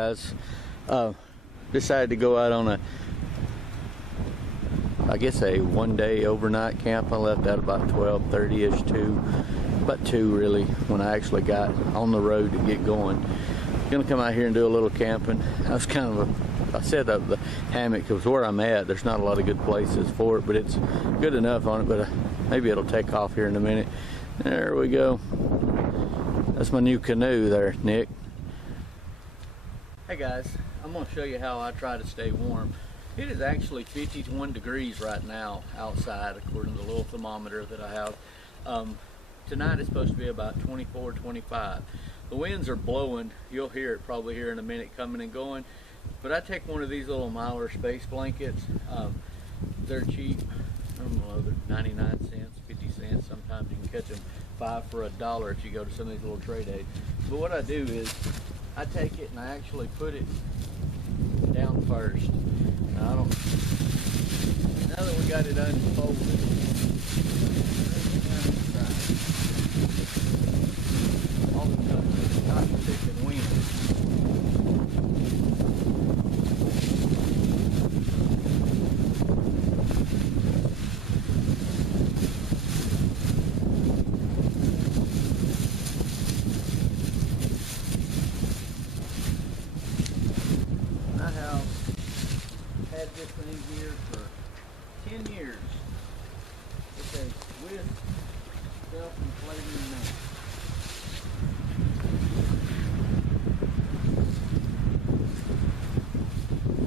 guys. Decided to go out on I guess a one-day overnight camp. I left out about 12:30ish to about 2 really when I actually got on the road to get going. Gonna come out here and do a little camping. I was kind of I set up the hammock because where I'm at there's not a lot of good places for it, but it's good enough on it. But maybe it'll take off here in a minute. There we go. That's my new canoe there, Nick. Hey guys, I'm going to show you how I try to stay warm. It is actually 51 degrees right now outside according to the little thermometer that I have. Tonight it's supposed to be about 24, 25. The winds are blowing. You'll hear it probably here in a minute coming and going. But I take one of these little Mylar space blankets. They're cheap. I don't know, they're 99 cents, 50 cents. Sometimes you can catch them 5 for $1 if you go to some of these little trade aids. But what I do is I take it and I actually put it down first. Now that we got it unfolded, all of a sudden it's not sticking wind. I have had this thing here for 10 years. It's a Swiss self-inflating mat.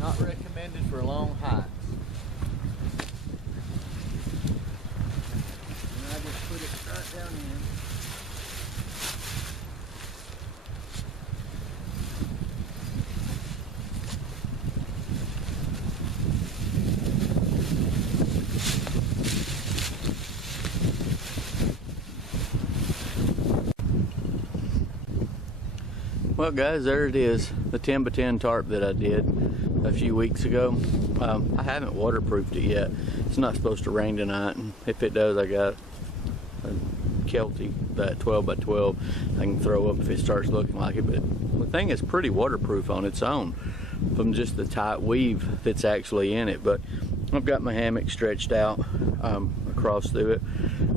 Not recommended for long hikes. And I just put it right down in. Well guys, there it is, the 10x10 tarp that I did a few weeks ago. I haven't waterproofed it yet. It's not supposed to rain tonight, and if it does I got a Kelty, that 12x12 I can throw up if it starts looking like it. But the thing is pretty waterproof on its own from just the tight weave that's actually in it. But I've got my hammock stretched out across through it.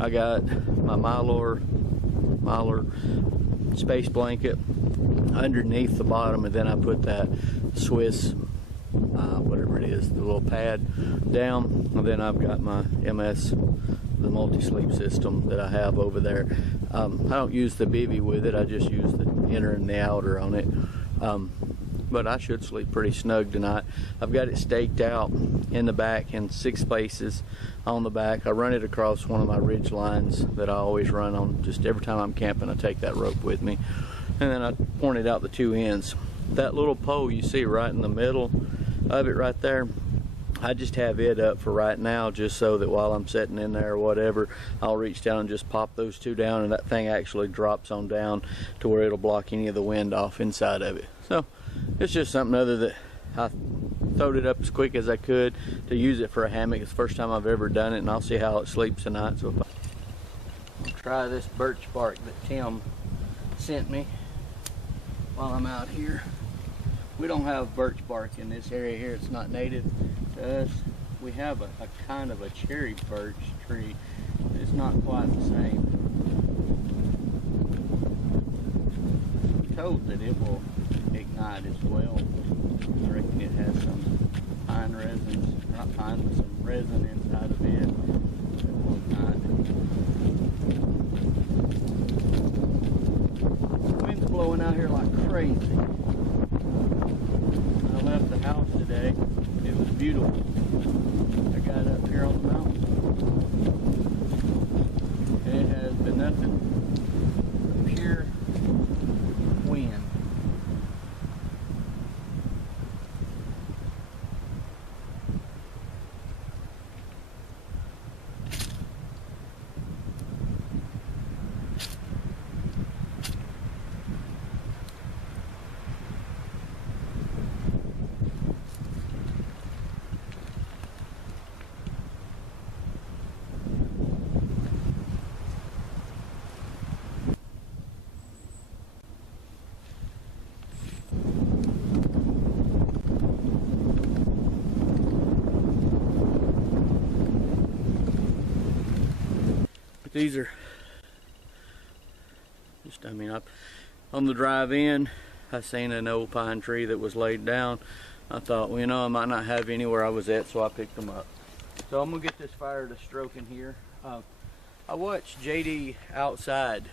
I got my Mylar space blanket underneath the bottom, and then I put that Swiss whatever it is, the little pad down, and then I've got my MS, the multi-sleep system that I have over there. I don't use the bivy with it, I just use the inner and the outer on it. But I should sleep pretty snug tonight. I've got it staked out in the back in 6 spaces on the back. I run it across one of my ridge lines that I always run on. Just every time I'm camping I take that rope with me, and then I pointed out the 2 ends. That little pole you see right in the middle of it right there, I just have it up for right now, just so that while I'm sitting in there or whatever, I'll reach down and just pop those 2 down, and that thing actually drops on down to where it'll block any of the wind off inside of it. So it's just something other that I throwed it up as quick as I could to use it for a hammock. It's the first time I've ever done it, and I'll see how it sleeps tonight. So I'll try this birch bark that Tim sent me while I'm out here. We don't have birch bark in this area here. It's not native to us. We have a kind of a cherry birch tree, but it's not quite the same. I'm told that it will ignite as well. I reckon it has some pine resins, not pine, but some resin inside of it that will ignite. The wind's blowing out here like crazy. I left the house today. It was beautiful. I got up here on the mountain. And it has been nothing but pure wind. these are just, I mean, on the drive in, I seen an old pine tree that was laid down. I thought, well, you know, I might not have any where I was at, so I picked them up. So I'm gonna get this fire to stroking here. I watched JD outside.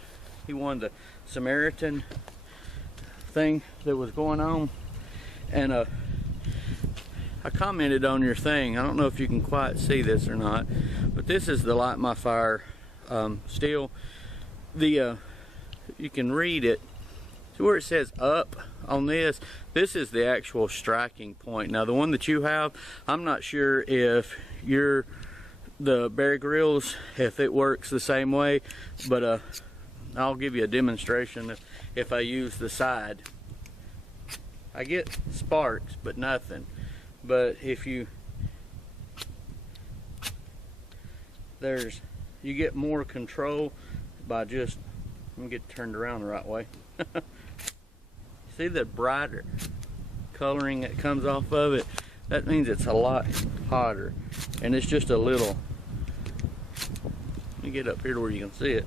He won the Samaritan thing that was going on, and I commented on your thing. I don't know if you can quite see this or not, but this is the Light My Fire steel. You can read it. So where it says up on this is the actual striking point. Now the one that you have, I'm not sure if the Bear Grylls, if it works the same way, but I'll give you a demonstration if I use the side. I get sparks, but nothing. But if you get more control by just, let me get turned around the right way. See the brighter coloring that comes off of it? That means it's a lot hotter, and it's just a little. Let me get up here to where you can see it,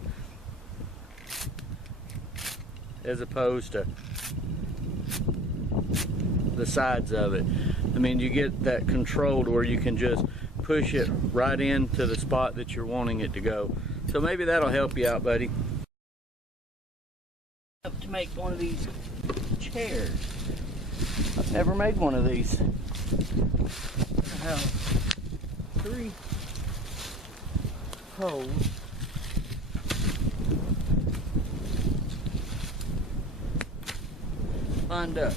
as opposed to the sides of it. I mean, you get that controlled where you can just push it right into the spot that you're wanting it to go. So maybe that'll help you out, buddy. To make one of these chairs. I've never made one of these. I have 3 holes. Lined up.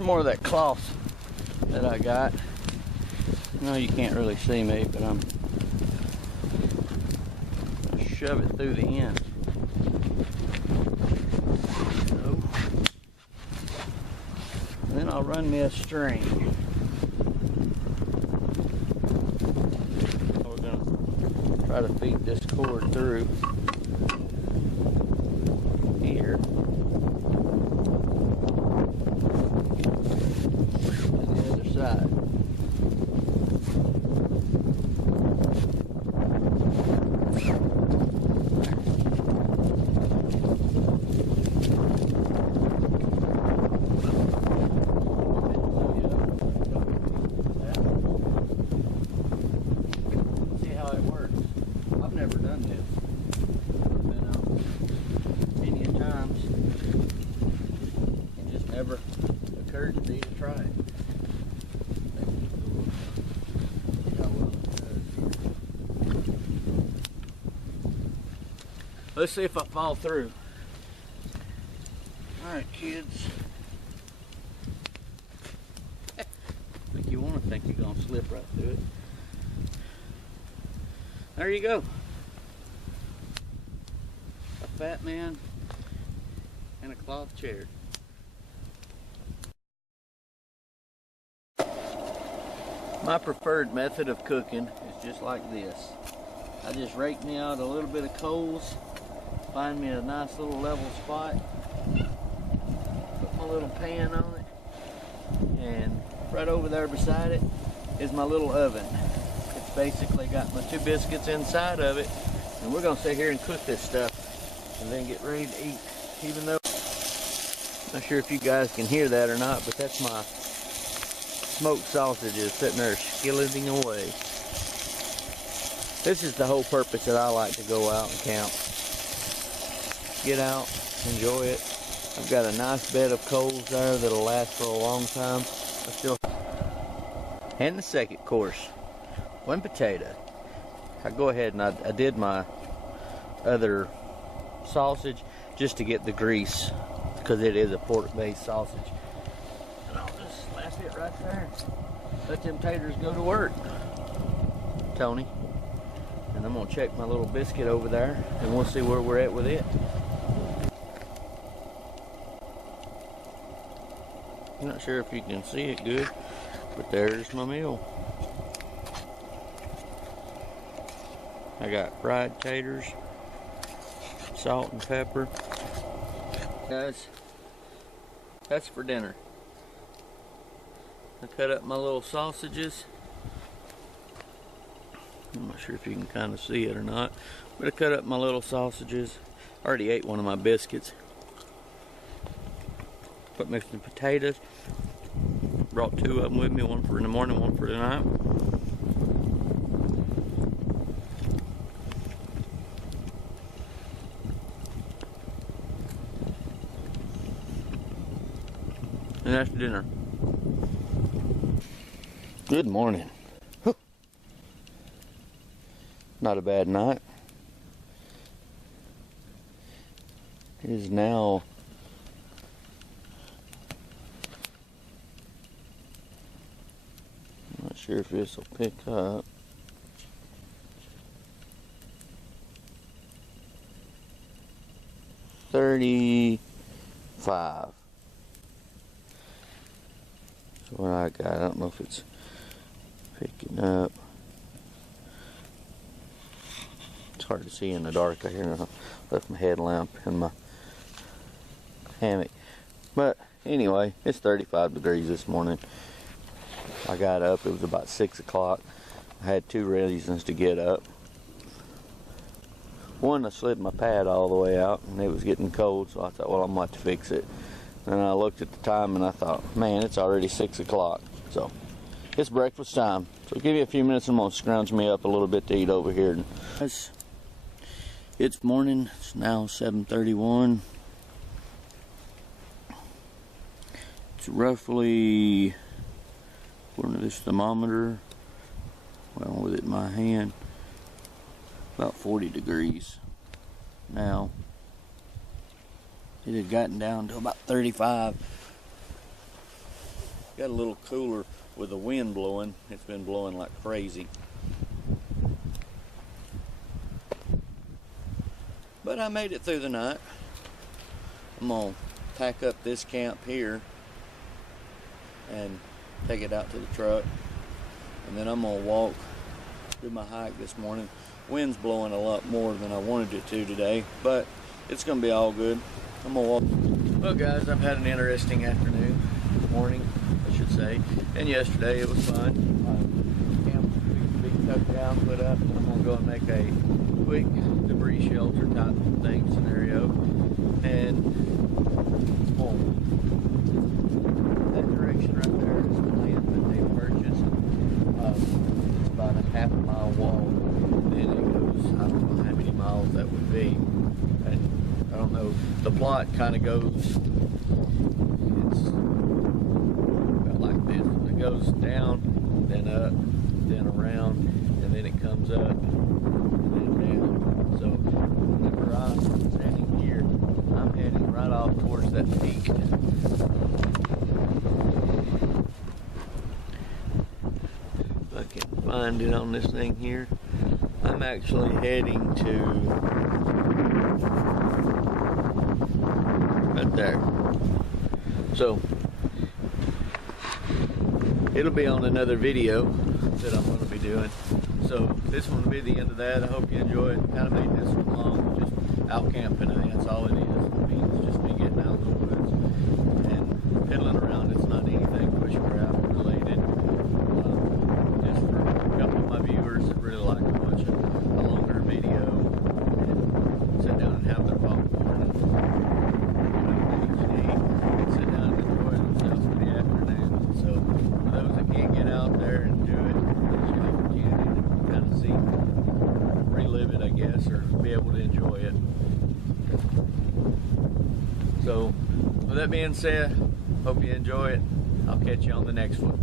More of that cloth that I got. No, you can't really see me, but I'm gonna shove it through the end. So, then I'll run me a string. We're gonna try to feed this cord through here. Side. See how it works. I've never done this. I've been out many times. It just never occurred to me to try it. Let's see if I fall through. Alright, kids. Think you want to think you're going to slip right through it. There you go. A fat man and a cloth chair. My preferred method of cooking is just like this. I just rake me out a little bit of coals, find me a nice little level spot, put my little pan on it, and right over there beside it is my little oven. It's basically got my 2 biscuits inside of it, and we're gonna sit here and cook this stuff and then get ready to eat. Even though, not sure if you guys can hear that or not, but that's my smoked sausages sitting there skilleting away. This is the whole purpose that I like to go out and camp. Get out, enjoy it. I've got a nice bed of coals there that'll last for a long time. And the second course, one potato. I go ahead and I did my other sausage just to get the grease, because it is a pork-based sausage. And I'll just slap it right there. Let them taters go to work, Tony. And I'm gonna check my little biscuit over there, and we'll see where we're at with it. I'm not sure if you can see it good, but there's my meal. I got fried taters, salt and pepper. Guys, that's for dinner. I cut up my little sausages. I'm not sure if you can kind of see it or not, but I cut up my little sausages. I already ate one of my biscuits. Put me some potatoes. Brought 2 of them with me, one for in the morning, one for tonight. And that's dinner. Good morning. Not a bad night. It is now I'm not sure if this will pick up. $35. So what I got, I don't know if it's picking up. It's hard to see in the dark. I left my headlamp in my hammock. But anyway, it's 35 degrees this morning. I got up, it was about 6 o'clock. I had 2 reasons to get up. One, I slid my pad all the way out and it was getting cold, so I thought, well, I'm going to have to fix it. And I looked at the time and I thought, man, it's already 6 o'clock. So it's breakfast time. So give me a few minutes and I'm going to scrounge me up a little bit to eat over here. It's morning, it's now 7:31. It's roughly, according to this thermometer, well, with it in my hand, about 40 degrees now. It had gotten down to about 35. Got a little cooler with the wind blowing. It's been blowing like crazy. But I made it through the night. I'm gonna pack up this camp here and take it out to the truck, and then I'm gonna walk, do my hike this morning. Wind's blowing a lot more than I wanted it to today, but it's gonna be all good. I'm gonna walk. Well guys, I've had an interesting morning I should say, and yesterday it was fun. Camp will be tucked down, put up, and I'm gonna go and make a quick debris shelter type thing scenario. And that direction right there is the land that they purchased. It's about a half-mile wall. Then it goes, I don't know how many miles that would be. And I don't know, the plot kind of goes, it's about like this. It goes down, then up, then around, and then it comes up, and then down. So whenever I'm standing here, I'm heading right off towards that peak. If I can find it on this thing here, I'm actually heading to right there. So it'll be on another video that I'm going to be doing. So this one will be the end of that. I hope you enjoy it. Kind of made this one long, just out camping. I mean, that's all it is. It means just me getting out in the woods and piddling around. It's not anything bushcraft related. Just for a couple of my viewers that really like to watch a longer video and sit down and have their popcorn and sit down and enjoy themselves for the afternoon. So for those that can't get out there and do it, it's an opportunity to kind of see, relive it, I guess, or be able to enjoy it. So with that being said, hope you enjoy it. I'll catch you on the next one.